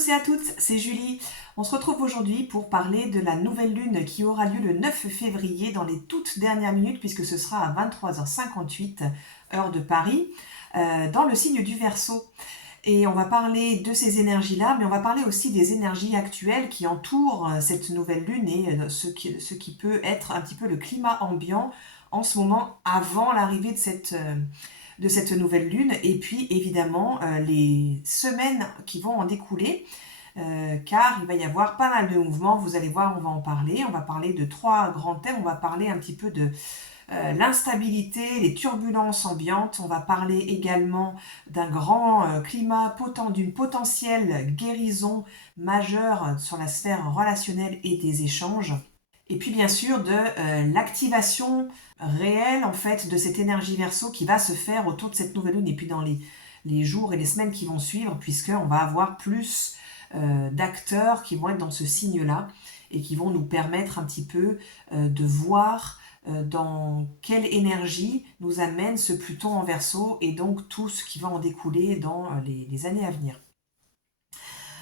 tous et à toutes, c'est Julie. On se retrouve aujourd'hui pour parler de la nouvelle lune qui aura lieu le 9 février dans les toutes dernières minutes puisque ce sera à 23h58 heure de Paris dans le signe du Verseau. Et on va parler de ces énergies-là, mais on va parler aussi des énergies actuelles qui entourent cette nouvelle lune et ce qui peut être un petit peu le climat ambiant en ce moment avant l'arrivée de cette nouvelle lune et puis évidemment les semaines qui vont en découler car il va y avoir pas mal de mouvements, vous allez voir, on va parler de trois grands thèmes, on va parler un petit peu de l'instabilité, les turbulences ambiantes, on va parler également d'un grand climat d'une potentielle guérison majeure sur la sphère relationnelle et des échanges. Et puis bien sûr de l'activation réelle en fait de cette énergie Verseau qui va se faire autour de cette nouvelle lune et puis dans les jours et les semaines qui vont suivre puisqu'on va avoir plus d'acteurs qui vont être dans ce signe-là et qui vont nous permettre un petit peu de voir dans quelle énergie nous amène ce Pluton en Verseau et donc tout ce qui va en découler dans les années à venir.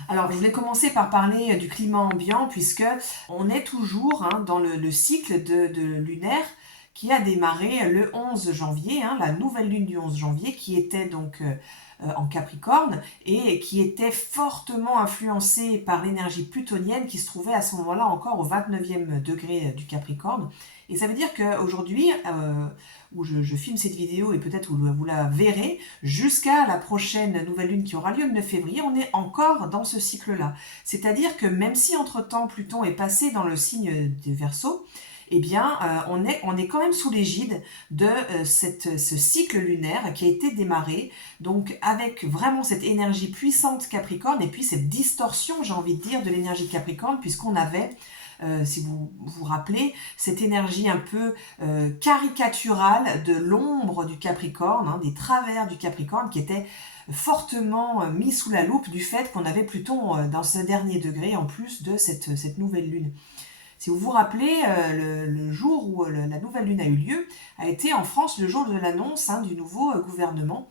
Alors, je vais commencer par parler du climat ambiant, puisque on est toujours dans le cycle de lunaire qui a démarré le 11 janvier, la nouvelle lune du 11 janvier, qui était donc en Capricorne et qui était fortement influencée par l'énergie plutonienne qui se trouvait à ce moment-là encore au 29e degré du Capricorne. Et ça veut dire qu'aujourd'hui, où je filme cette vidéo et peut-être vous la verrez, jusqu'à la prochaine nouvelle lune qui aura lieu le 9 février, on est encore dans ce cycle-là. C'est-à-dire que même si entre-temps Pluton est passé dans le signe des Verseaux, eh bien, on est quand même sous l'égide de ce cycle lunaire qui a été démarré, donc avec vraiment cette énergie puissante Capricorne et puis cette distorsion, j'ai envie de dire, de l'énergie Capricorne, puisqu'on avait si vous vous rappelez, cette énergie un peu caricaturale de l'ombre du Capricorne, des travers du Capricorne qui était fortement mis sous la loupe du fait qu'on avait Pluton dans ce dernier degré en plus de cette nouvelle lune. Si vous vous rappelez, le jour où la nouvelle lune a eu lieu a été en France le jour de l'annonce du nouveau gouvernement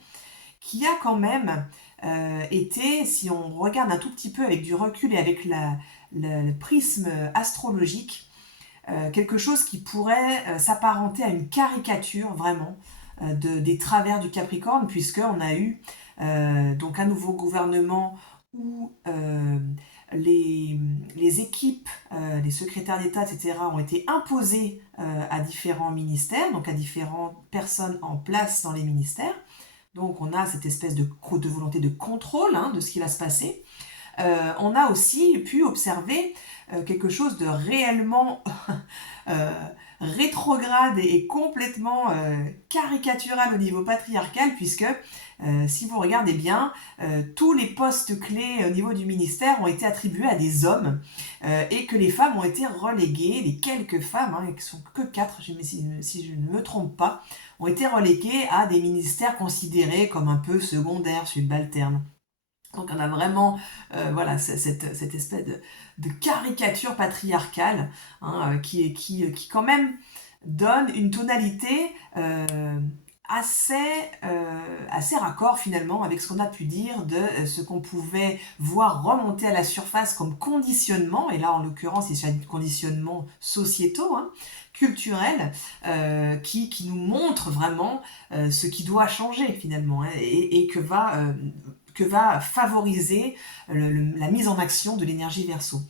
qui a quand même été, si on regarde un tout petit peu avec du recul et avec le prisme astrologique, quelque chose qui pourrait s'apparenter à une caricature vraiment des travers du Capricorne, puisqu'on a eu donc un nouveau gouvernement où les équipes, les secrétaires d'État, etc., ont été imposés à différents ministères, donc à différentes personnes en place dans les ministères. Donc on a cette espèce de volonté de contrôle de ce qui va se passer. On a aussi pu observer quelque chose de réellement rétrograde et complètement caricatural au niveau patriarcal, puisque si vous regardez bien, tous les postes clés au niveau du ministère ont été attribués à des hommes et que les femmes ont été reléguées, les quelques femmes, qui ne sont que 4, si je ne me trompe pas, ont été reléguées à des ministères considérés comme un peu secondaires, subalternes. Donc on a vraiment cette espèce de caricature patriarcale qui quand même donne une tonalité assez raccord finalement avec ce qu'on a pu dire de ce qu'on pouvait voir remonter à la surface comme conditionnement, et là en l'occurrence il s'agit de conditionnements sociétaux, culturels, qui nous montrent vraiment ce qui doit changer finalement et que va favoriser la mise en action de l'énergie Verseau.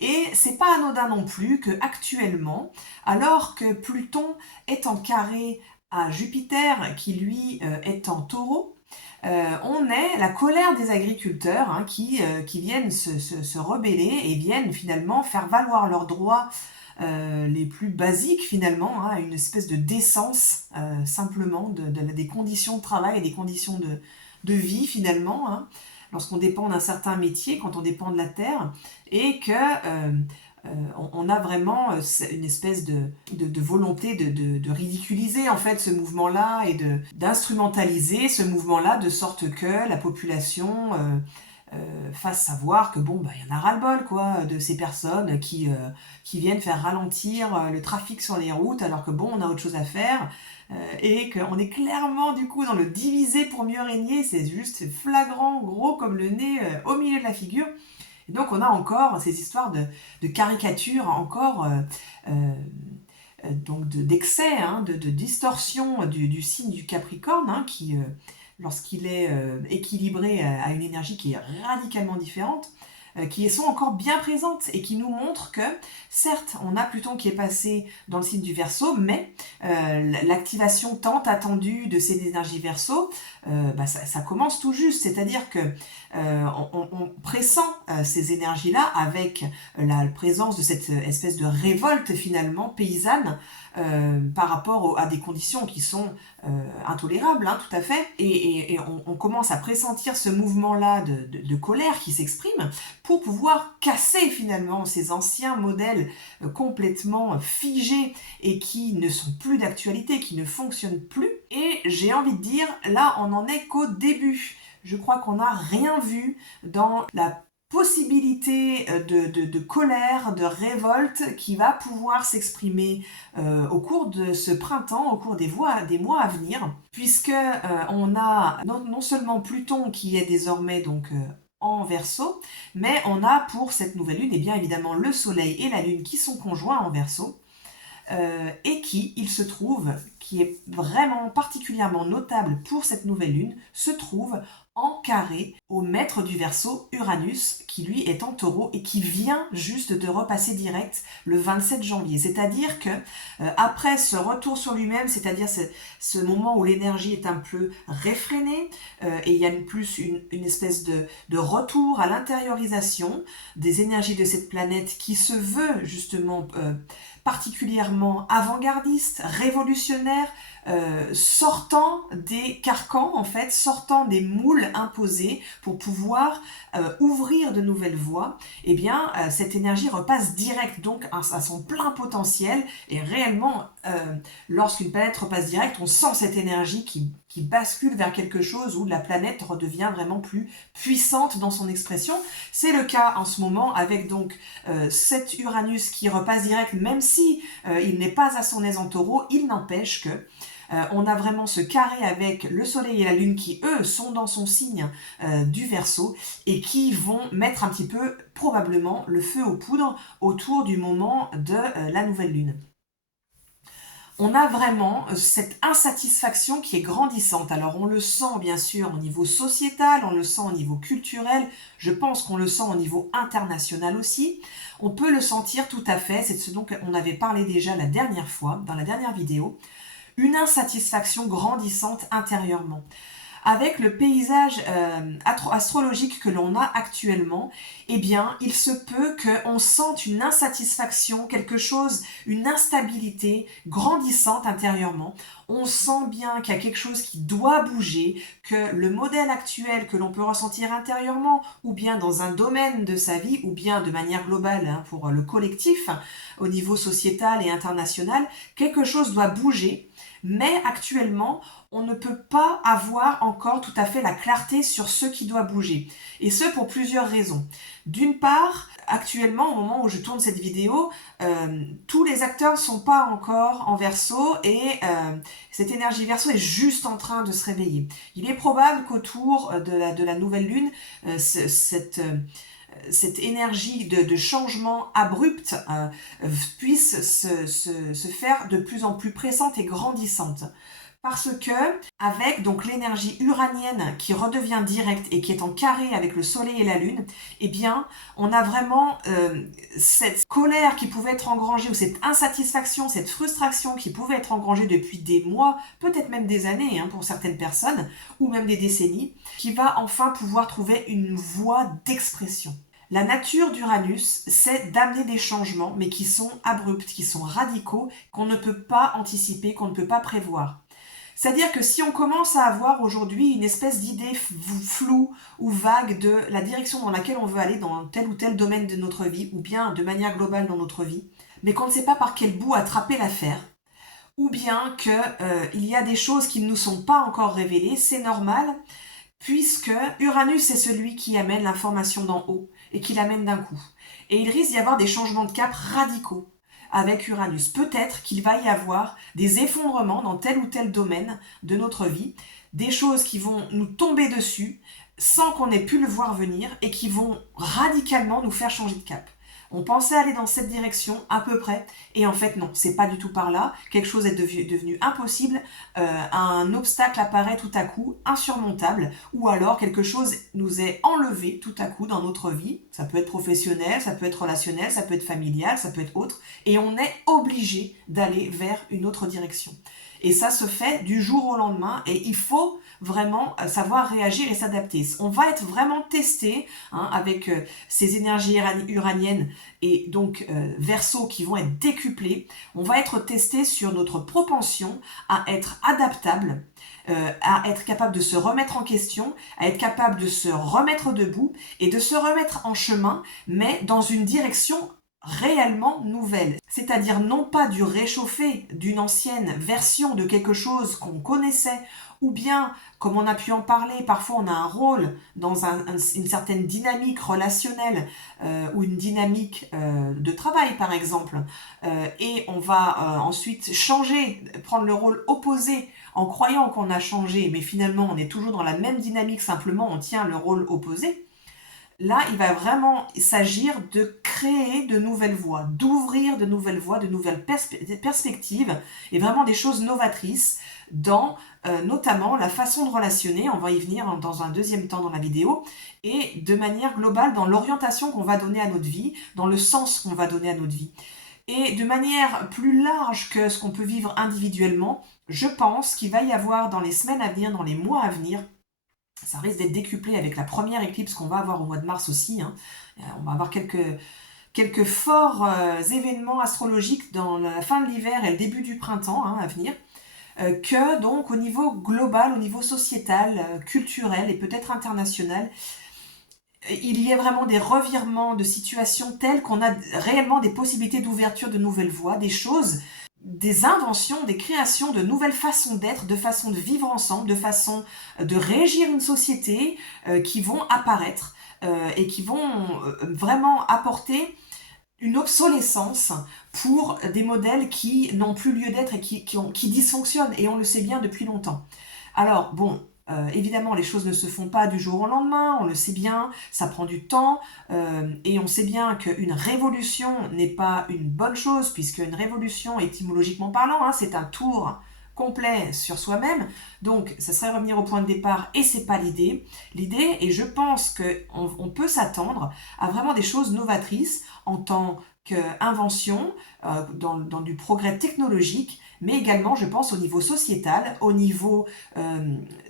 Et c'est pas anodin non plus que actuellement, alors que Pluton est en carré à Jupiter, qui lui est en Taureau, on est la colère des agriculteurs qui viennent se rebeller et viennent finalement faire valoir leurs droits les plus basiques finalement, à une espèce de décence simplement des conditions de travail et des conditions de vie finalement, lorsqu'on dépend d'un certain métier, quand on dépend de la terre, et que on a vraiment une espèce de volonté de ridiculiser en fait ce mouvement-là et d'instrumentaliser ce mouvement-là de sorte que la population fasse savoir que bon, il y en a ras-le-bol quoi, de ces personnes qui viennent faire ralentir le trafic sur les routes alors que bon, on a autre chose à faire. et qu'on est clairement du coup dans le diviser pour mieux régner, c'est juste flagrant, gros comme le nez au milieu de la figure. Et donc on a encore ces histoires de caricatures, encore donc d'excès, hein, de distorsion du signe du Capricorne, hein, qui, lorsqu'il est équilibré, a une énergie qui est radicalement différente, qui sont encore bien présentes et qui nous montrent que, certes, on a Pluton qui est passé dans le signe du Verseau, mais l'activation tant attendue de ces énergies Verseau, ça commence tout juste. C'est-à-dire que on pressent ces énergies-là avec la présence de cette espèce de révolte finalement paysanne par rapport à des conditions qui sont intolérables, hein, tout à fait. Et on commence à pressentir ce mouvement-là de colère qui s'exprime pour pouvoir casser finalement ces anciens modèles complètement figés et qui ne sont plus d'actualité, qui ne fonctionnent plus. Et j'ai envie de dire, là, on n'en est qu'au début. Je crois qu'on n'a rien vu dans la possibilité de colère, de révolte qui va pouvoir s'exprimer au cours de ce printemps, au cours des mois à venir, puisque on a non seulement Pluton qui est désormais donc en Verseau, mais on a pour cette nouvelle lune, et bien évidemment le Soleil et la Lune qui sont conjoints en Verseau, et qui, il se trouve, qui est vraiment particulièrement notable pour cette nouvelle lune, se trouve en carré au maître du Verseau, Uranus, qui lui est en Taureau et qui vient juste de repasser direct le 27 janvier. C'est-à-dire que après ce retour sur lui-même, c'est-à-dire ce moment où l'énergie est un peu réfrénée et il y a une espèce de retour à l'intériorisation des énergies de cette planète qui se veut justement particulièrement avant-gardiste, révolutionnaire, sortant des carcans, en fait, sortant des moules imposés pour pouvoir ouvrir de nouvelles voies, eh bien, cette énergie repasse direct, donc à son plein potentiel, et réellement, lorsqu'une planète repasse direct, on sent cette énergie qui bascule vers quelque chose où la planète redevient vraiment plus puissante dans son expression. C'est le cas en ce moment avec donc cet Uranus qui repasse direct, même si il n'est pas à son aise en Taureau, il n'empêche que on a vraiment ce carré avec le Soleil et la Lune qui, eux, sont dans son signe du Verseau et qui vont mettre un petit peu, probablement, le feu aux poudres autour du moment de la nouvelle Lune. On a vraiment cette insatisfaction qui est grandissante. Alors on le sent bien sûr au niveau sociétal, on le sent au niveau culturel, je pense qu'on le sent au niveau international aussi. On peut le sentir tout à fait, c'est ce dont on avait parlé déjà la dernière fois, dans la dernière vidéo, une insatisfaction grandissante intérieurement. Avec le paysage astrologique que l'on a actuellement, eh bien, il se peut qu'on sente une insatisfaction, quelque chose, une instabilité grandissante intérieurement. On sent bien qu'il y a quelque chose qui doit bouger, que le modèle actuel que l'on peut ressentir intérieurement, ou bien dans un domaine de sa vie, ou bien de manière globale hein, pour le collectif, au niveau sociétal et international, quelque chose doit bouger. Mais actuellement, on ne peut pas avoir encore tout à fait la clarté sur ce qui doit bouger. Et ce, pour plusieurs raisons. D'une part, actuellement, au moment où je tourne cette vidéo, tous les acteurs ne sont pas encore en Verseau et cette énergie Verseau est juste en train de se réveiller. Il est probable qu'autour de la nouvelle lune, cette énergie de changement abrupt puisse se faire de plus en plus pressante et grandissante. Parce que, avec donc l'énergie uranienne qui redevient directe et qui est en carré avec le Soleil et la Lune, eh bien, on a vraiment cette colère qui pouvait être engrangée, ou cette insatisfaction, cette frustration qui pouvait être engrangée depuis des mois, peut-être même des années hein, pour certaines personnes, ou même des décennies, qui va enfin pouvoir trouver une voie d'expression. La nature d'Uranus, c'est d'amener des changements, mais qui sont abrupts, qui sont radicaux, qu'on ne peut pas anticiper, qu'on ne peut pas prévoir. C'est-à-dire que si on commence à avoir aujourd'hui une espèce d'idée floue ou vague de la direction dans laquelle on veut aller dans tel ou tel domaine de notre vie, ou bien de manière globale dans notre vie, mais qu'on ne sait pas par quel bout attraper l'affaire, ou bien qu'il y a des choses qui ne nous sont pas encore révélées, c'est normal, puisque Uranus est celui qui amène l'information d'en haut et qui l'amène d'un coup. Et il risque d'y avoir des changements de cap radicaux. avec Uranus. Peut-être qu'il va y avoir des effondrements dans tel ou tel domaine de notre vie, des choses qui vont nous tomber dessus sans qu'on ait pu le voir venir et qui vont radicalement nous faire changer de cap. On pensait aller dans cette direction à peu près et en fait non, c'est pas du tout par là. Quelque chose est devenu impossible, un obstacle apparaît tout à coup insurmontable ou alors quelque chose nous est enlevé tout à coup dans notre vie. Ça peut être professionnel, ça peut être relationnel, ça peut être familial, ça peut être autre et on est obligé d'aller vers une autre direction. Et ça se fait du jour au lendemain et il faut vraiment savoir réagir et s'adapter. On va être vraiment testé avec ces énergies uraniennes et donc Verseau qui vont être décuplées. On va être testé sur notre propension à être adaptable, à être capable de se remettre en question, à être capable de se remettre debout et de se remettre en chemin, mais dans une direction réellement nouvelle, c'est-à-dire non pas du réchauffé d'une ancienne version de quelque chose qu'on connaissait, ou bien, comme on a pu en parler, parfois on a un rôle dans une certaine dynamique relationnelle ou une dynamique de travail par exemple, et on va ensuite changer, prendre le rôle opposé en croyant qu'on a changé, mais finalement on est toujours dans la même dynamique, simplement on tient le rôle opposé. Là, il va vraiment s'agir de créer de nouvelles voies, d'ouvrir de nouvelles voies, de nouvelles perspectives et vraiment des choses novatrices dans notamment la façon de relationner, on va y venir dans un deuxième temps dans la vidéo, et de manière globale dans l'orientation qu'on va donner à notre vie, dans le sens qu'on va donner à notre vie. Et de manière plus large que ce qu'on peut vivre individuellement, je pense qu'il va y avoir dans les semaines à venir, dans les mois à venir, ça risque d'être décuplé avec la première éclipse qu'on va avoir au mois de mars aussi. On va avoir quelques forts événements astrologiques dans la fin de l'hiver et le début du printemps à venir. Que donc au niveau global, au niveau sociétal, culturel et peut-être international, il y a vraiment des revirements de situations telles qu'on a réellement des possibilités d'ouverture de nouvelles voies, des choses, des inventions, des créations de nouvelles façons d'être, de façons de vivre ensemble, de façons de régir une société qui vont apparaître et qui vont vraiment apporter une obsolescence pour des modèles qui n'ont plus lieu d'être et qui dysfonctionnent, et on le sait bien depuis longtemps. Alors bon, évidemment les choses ne se font pas du jour au lendemain, on le sait bien, ça prend du temps, et on sait bien qu'une révolution n'est pas une bonne chose, puisque une révolution, étymologiquement parlant, c'est un tour complet sur soi-même, donc ça serait revenir au point de départ et c'est pas l'idée. L'idée, et je pense qu'on peut s'attendre à vraiment des choses novatrices en tant qu'invention, dans du progrès technologique, mais également, je pense, au niveau sociétal, au niveau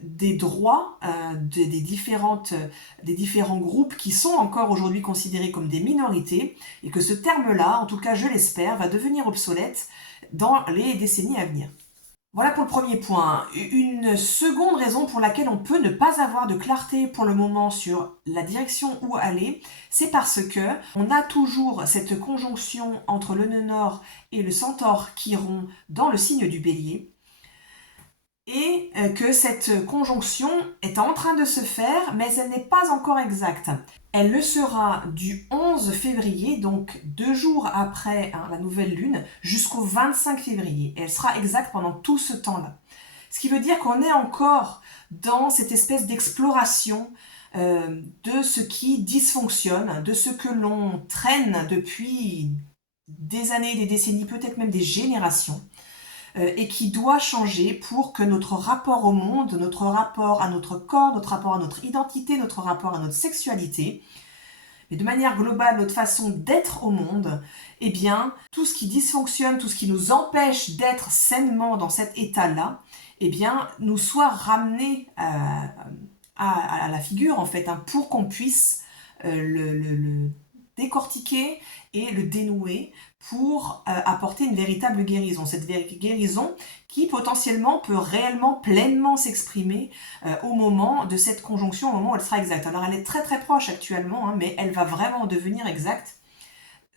des droits des différents groupes qui sont encore aujourd'hui considérés comme des minorités, et que ce terme-là, en tout cas je l'espère, va devenir obsolète dans les décennies à venir. Voilà pour le premier point. Une seconde raison pour laquelle on peut ne pas avoir de clarté pour le moment sur la direction où aller, c'est parce que on a toujours cette conjonction entre le nœud nord et le centaure Chiron dans le signe du Bélier, et que cette conjonction est en train de se faire, mais elle n'est pas encore exacte. Elle le sera du 11 février, donc 2 jours après la nouvelle lune, jusqu'au 25 février. Et elle sera exacte pendant tout ce temps-là. Ce qui veut dire qu'on est encore dans cette espèce d'exploration de ce qui dysfonctionne, de ce que l'on traîne depuis des années, des décennies, peut-être même des générations, et qui doit changer pour que notre rapport au monde, notre rapport à notre corps, notre rapport à notre identité, notre rapport à notre sexualité, mais de manière globale, notre façon d'être au monde, eh bien, tout ce qui dysfonctionne, tout ce qui nous empêche d'être sainement dans cet état-là, eh bien, nous soit ramené à la figure, en fait, pour qu'on puisse le décortiquer et le dénouer pour apporter une véritable guérison. Cette guérison qui potentiellement peut réellement pleinement s'exprimer au moment de cette conjonction, au moment où elle sera exacte. Alors elle est très très proche actuellement, mais elle va vraiment devenir exacte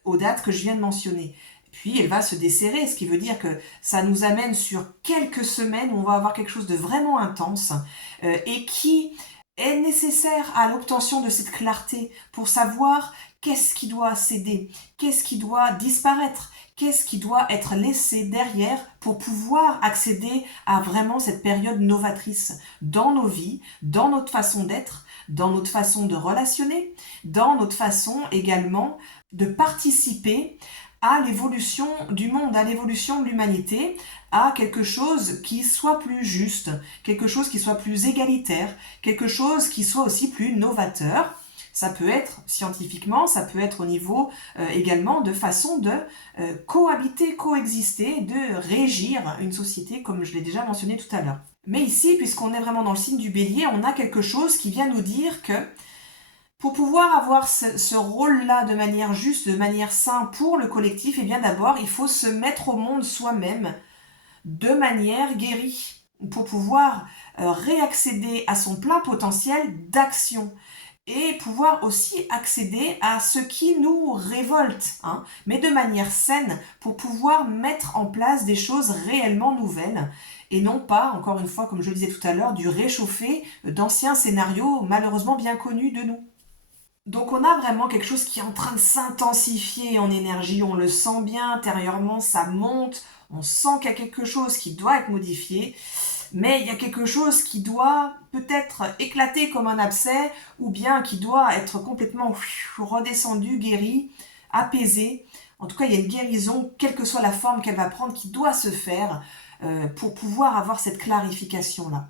aux dates que je viens de mentionner. Puis elle va se desserrer, ce qui veut dire que ça nous amène sur quelques semaines où on va avoir quelque chose de vraiment intense et qui est nécessaire à l'obtention de cette clarté pour savoir qu'est-ce qui doit céder, qu'est-ce qui doit disparaître, qu'est-ce qui doit être laissé derrière pour pouvoir accéder à vraiment cette période novatrice dans nos vies, dans notre façon d'être, dans notre façon de relationner, dans notre façon également de participer à l'évolution du monde, à l'évolution de l'humanité, à quelque chose qui soit plus juste, quelque chose qui soit plus égalitaire, quelque chose qui soit aussi plus novateur. Ça peut être scientifiquement, ça peut être au niveau également de façon de cohabiter, coexister, de régir une société comme je l'ai déjà mentionné tout à l'heure. Mais ici, puisqu'on est vraiment dans le signe du Bélier, on a quelque chose qui vient nous dire que pour pouvoir avoir ce rôle-là de manière juste, de manière saine pour le collectif, eh bien d'abord, il faut se mettre au monde soi-même de manière guérie pour pouvoir réaccéder à son plein potentiel d'action et pouvoir aussi accéder à ce qui nous révolte, hein, mais de manière saine pour pouvoir mettre en place des choses réellement nouvelles et non pas, encore une fois, comme je le disais tout à l'heure, du réchauffé d'anciens scénarios malheureusement bien connus de nous. Donc on a vraiment quelque chose qui est en train de s'intensifier en énergie, on le sent bien intérieurement, ça monte, on sent qu'il y a quelque chose qui doit être modifié, mais il y a quelque chose qui doit peut-être éclater comme un abcès ou bien qui doit être complètement redescendu, guéri, apaisé. En tout cas, il y a une guérison, quelle que soit la forme qu'elle va prendre, qui doit se faire pour pouvoir avoir cette clarification-là.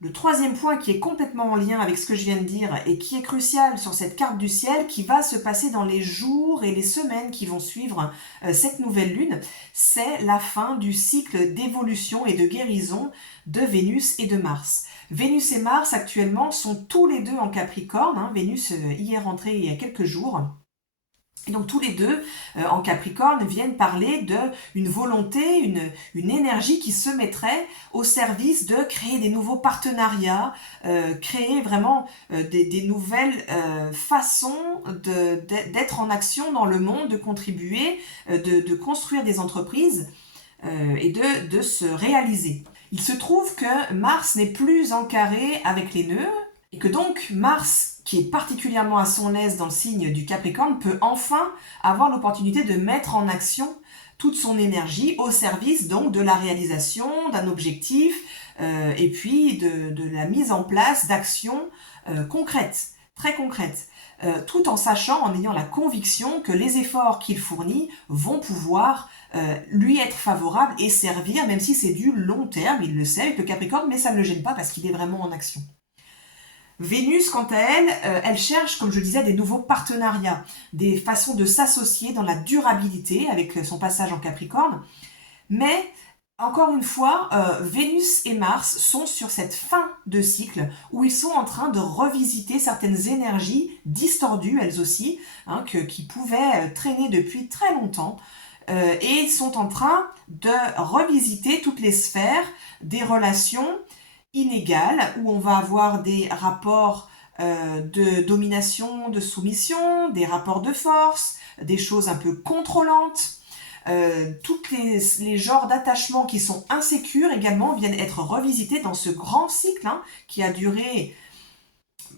Le troisième point qui est complètement en lien avec ce que je viens de dire et qui est crucial sur cette carte du ciel qui va se passer dans les jours et les semaines qui vont suivre cette nouvelle lune, c'est la fin du cycle d'évolution et de guérison de Vénus et de Mars. Vénus et Mars actuellement sont tous les deux en Capricorne, hein. Vénus y est rentrée il y a quelques jours. Et donc tous les deux, en Capricorne, viennent parler d'une volonté, une énergie qui se mettrait au service de créer des nouveaux partenariats, créer vraiment des nouvelles façons d'être en action dans le monde, de contribuer, de construire des entreprises et de se réaliser. Il se trouve que Mars n'est plus en carré avec les nœuds, et que donc Mars, qui est particulièrement à son aise dans le signe du Capricorne, peut enfin avoir l'opportunité de mettre en action toute son énergie au service donc de la réalisation d'un objectif et puis de la mise en place d'actions concrètes, très concrètes, tout en sachant, en ayant la conviction que les efforts qu'il fournit vont pouvoir lui être favorables et servir, même si c'est du long terme, il le sait avec le Capricorne, mais ça ne le gêne pas parce qu'il est vraiment en action. Vénus, quant à elle, elle cherche, comme je disais, des nouveaux partenariats, des façons de s'associer dans la durabilité avec son passage en Capricorne. Mais, encore une fois, Vénus et Mars sont sur cette fin de cycle où ils sont en train de revisiter certaines énergies distordues, elles aussi, hein, qui pouvaient traîner depuis très longtemps. Et sont en train de revisiter toutes les sphères des relations inégales, où on va avoir des rapports de domination, de soumission, des rapports de force, des choses un peu contrôlantes. Tous les genres d'attachements qui sont insécures également viennent être revisités dans ce grand cycle hein, qui a duré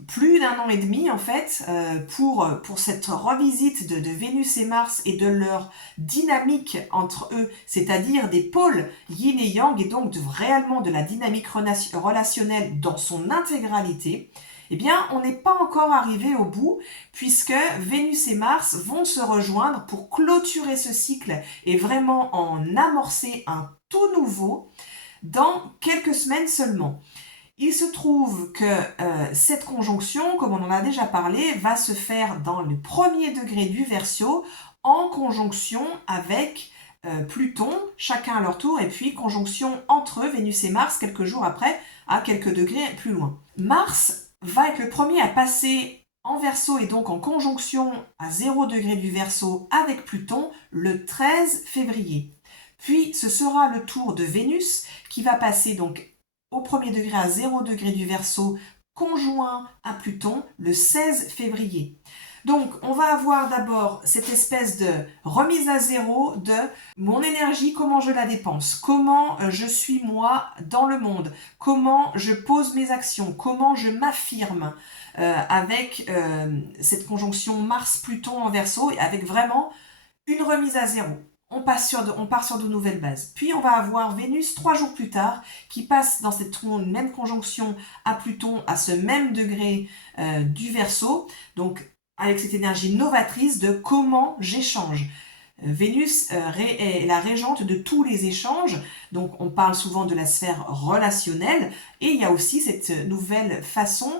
plus d'1 an et demi en fait pour cette revisite de Vénus et Mars et de leur dynamique entre eux, c'est-à-dire des pôles yin et yang et donc réellement de la dynamique relationnelle dans son intégralité. Eh bien, on n'est pas encore arrivé au bout puisque Vénus et Mars vont se rejoindre pour clôturer ce cycle et vraiment en amorcer un tout nouveau dans quelques semaines seulement. Il se trouve que cette conjonction, comme on en a déjà parlé, va se faire dans le premier degré du Verseau en conjonction avec Pluton, chacun à leur tour, et puis conjonction entre Vénus et Mars quelques jours après, à quelques degrés plus loin. Mars va être le premier à passer en Verseau et donc en conjonction à 0 degré du Verseau avec Pluton le 13 février. Puis ce sera le tour de Vénus qui va passer donc au premier degré à 0 degré du Verseau, conjoint à Pluton le 16 février. Donc, on va avoir d'abord cette espèce de remise à zéro de mon énergie, comment je la dépense, comment je suis moi dans le monde, comment je pose mes actions, comment je m'affirme avec cette conjonction Mars-Pluton en Verseau, avec vraiment une remise à zéro. On part sur de nouvelles bases. Puis on va avoir Vénus 3 jours plus tard qui passe dans cette même conjonction à Pluton à ce même degré du Verseau. Donc avec cette énergie novatrice de comment j'échange. Vénus est la régente de tous les échanges, donc on parle souvent de la sphère relationnelle, et il y a aussi cette nouvelle façon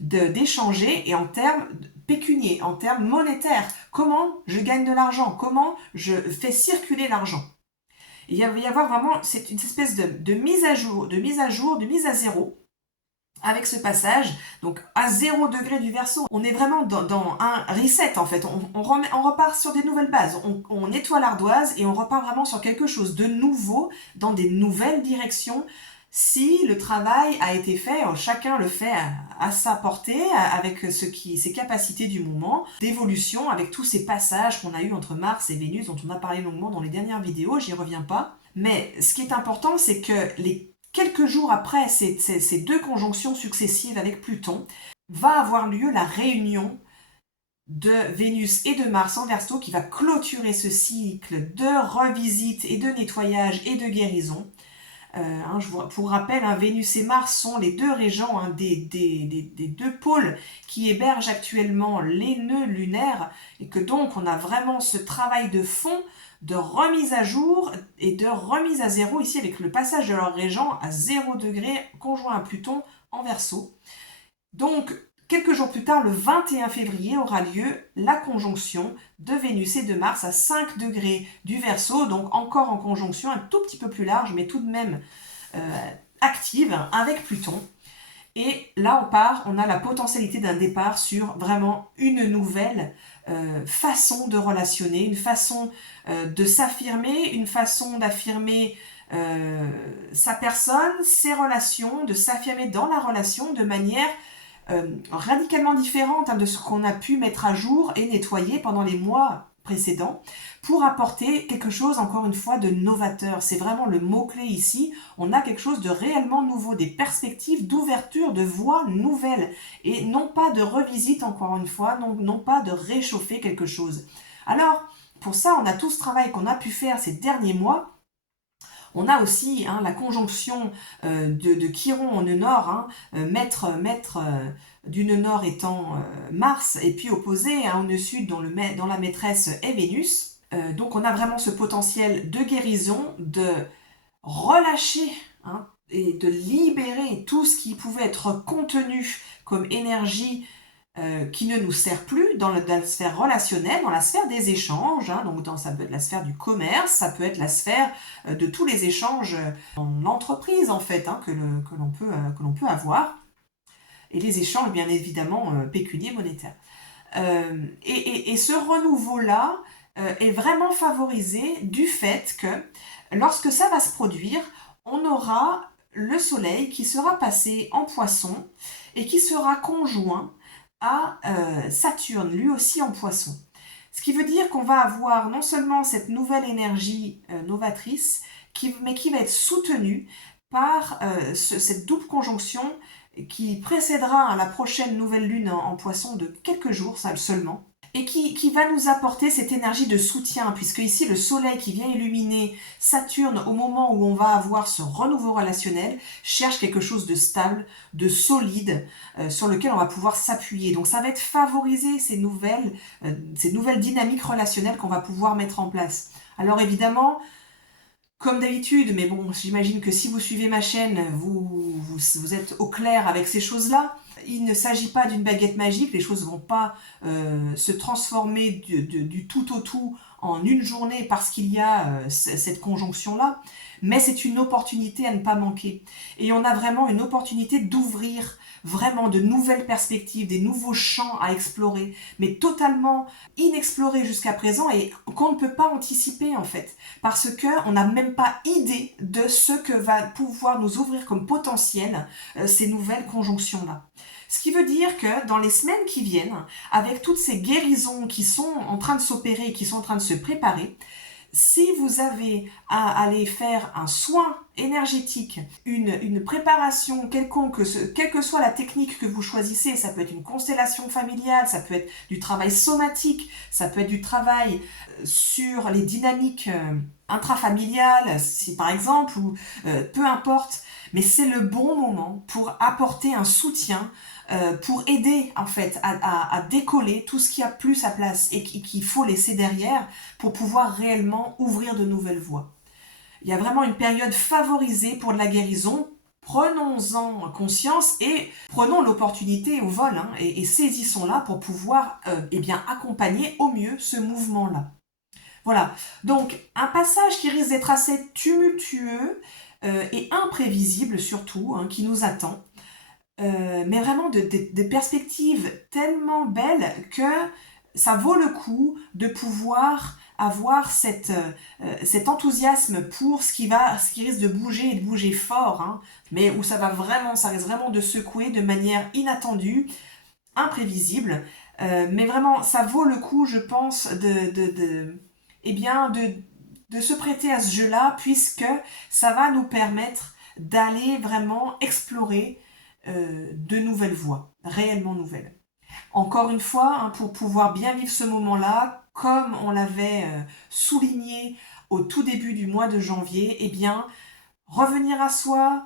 d'échanger et en termes pécuniers, en termes monétaires. Comment je gagne de l'argent? Comment je fais circuler l'argent? Il va y avoir vraiment c'est une espèce de mise à jour, de mise à zéro avec ce passage, donc à 0 degré du Verseau. On est vraiment dans un reset en fait, on repart sur des nouvelles bases, on nettoie l'ardoise et on repart vraiment sur quelque chose de nouveau, dans des nouvelles directions. Si le travail a été fait, chacun le fait à sa portée, avec ses capacités du moment, d'évolution, avec tous ces passages qu'on a eu entre Mars et Vénus, dont on a parlé longuement dans les dernières vidéos, j'y reviens pas. Mais ce qui est important, c'est que quelques jours après ces deux conjonctions successives avec Pluton, va avoir lieu la réunion de Vénus et de Mars en Verseau qui va clôturer ce cycle de revisite et de nettoyage et de guérison. Pour rappel, Vénus et Mars sont les deux régents des deux pôles qui hébergent actuellement les nœuds lunaires et que donc on a vraiment ce travail de fond de remise à jour et de remise à zéro ici avec le passage de leur régent à 0 degré conjoint à Pluton en Verseau. Donc, quelques jours plus tard, le 21 février, aura lieu la conjonction de Vénus et de Mars à 5 degrés du Verseau, donc encore en conjonction, un tout petit peu plus large, mais tout de même active avec Pluton. Et là, on a la potentialité d'un départ sur vraiment une nouvelle façon de relationner, une façon de s'affirmer, une façon d'affirmer sa personne, ses relations, de s'affirmer dans la relation de manière radicalement différente de ce qu'on a pu mettre à jour et nettoyer pendant les mois précédents pour apporter quelque chose, encore une fois, de novateur. C'est vraiment le mot-clé ici. On a quelque chose de réellement nouveau, des perspectives d'ouverture, de voies nouvelles et non pas de revisite, encore une fois, non pas de réchauffer quelque chose. Alors, pour ça, on a tout ce travail qu'on a pu faire ces derniers mois. On a aussi la conjonction de Chiron en nœud nord, maître du nœud nord étant Mars, et puis opposé au nœud sud dont la maîtresse est Vénus. Donc on a vraiment ce potentiel de guérison, de relâcher et de libérer tout ce qui pouvait être contenu comme énergie qui ne nous sert plus dans la sphère relationnelle, dans la sphère des échanges, donc ça peut être la sphère du commerce, ça peut être la sphère de tous les échanges en entreprise en fait, que l'on peut avoir, et les échanges bien évidemment pécuniaires, monétaires. Et ce renouveau-là est vraiment favorisé du fait que lorsque ça va se produire, on aura le soleil qui sera passé en poisson et qui sera conjoint à Saturne, lui aussi en poisson. Ce qui veut dire qu'on va avoir non seulement cette nouvelle énergie novatrice, mais qui va être soutenue par cette double conjonction qui précédera à la prochaine nouvelle lune en poisson de quelques jours seulement, et qui va nous apporter cette énergie de soutien, puisque ici le soleil qui vient illuminer Saturne au moment où on va avoir ce renouveau relationnel cherche quelque chose de stable, de solide, sur lequel on va pouvoir s'appuyer. Donc ça va être favoriser ces nouvelles dynamiques relationnelles qu'on va pouvoir mettre en place. Alors évidemment, comme d'habitude, mais bon, j'imagine que si vous suivez ma chaîne, vous êtes au clair avec ces choses-là. Il ne s'agit pas d'une baguette magique, les choses ne vont pas se transformer du tout au tout en une journée parce qu'il y a cette conjonction-là. mais c'est une opportunité à ne pas manquer. Et on a vraiment une opportunité d'ouvrir vraiment de nouvelles perspectives, des nouveaux champs à explorer, mais totalement inexplorés jusqu'à présent et qu'on ne peut pas anticiper en fait, parce que on n'a même pas idée de ce que va pouvoir nous ouvrir comme potentiel ces nouvelles conjonctions-là. Ce qui veut dire que dans les semaines qui viennent, avec toutes ces guérisons qui sont en train de s'opérer, qui sont en train de se préparer, si vous avez à aller faire un soin énergétique, une préparation quelconque, quelle que soit la technique que vous choisissez, ça peut être une constellation familiale, ça peut être du travail somatique, ça peut être du travail sur les dynamiques intrafamiliales, si par exemple, ou peu importe, mais c'est le bon moment pour apporter un soutien pour aider en fait à décoller tout ce qui a plus sa place et qu'il faut laisser derrière pour pouvoir réellement ouvrir de nouvelles voies. Il y a vraiment une période favorisée pour de la guérison. Prenons-en conscience et prenons l'opportunité au vol et saisissons-la pour pouvoir accompagner au mieux ce mouvement-là. Voilà, donc un passage qui risque d'être assez tumultueux et imprévisible surtout, qui nous attend. Mais vraiment de perspectives tellement belles que ça vaut le coup de pouvoir avoir cet enthousiasme pour ce qui risque de bouger et de bouger fort, mais où ça risque vraiment de secouer de manière inattendue, imprévisible. Mais vraiment, ça vaut le coup, je pense, de se prêter à ce jeu-là, puisque ça va nous permettre d'aller vraiment explorer de nouvelles voies, réellement nouvelles. Encore une fois, pour pouvoir bien vivre ce moment-là, comme on l'avait souligné au tout début du mois de janvier, revenir à soi,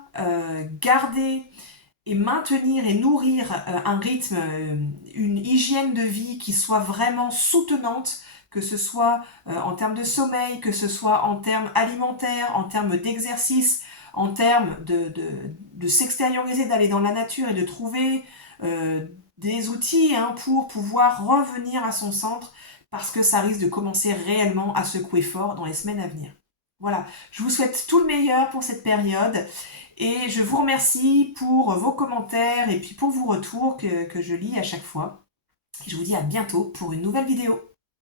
garder et maintenir et nourrir un rythme, une hygiène de vie qui soit vraiment soutenante, que ce soit en termes de sommeil, que ce soit en termes alimentaires, en termes d'exercice, en termes de s'extérioriser, d'aller dans la nature et de trouver des outils pour pouvoir revenir à son centre, parce que ça risque de commencer réellement à secouer fort dans les semaines à venir. Voilà, je vous souhaite tout le meilleur pour cette période et je vous remercie pour vos commentaires et puis pour vos retours que je lis à chaque fois. Et je vous dis à bientôt pour une nouvelle vidéo.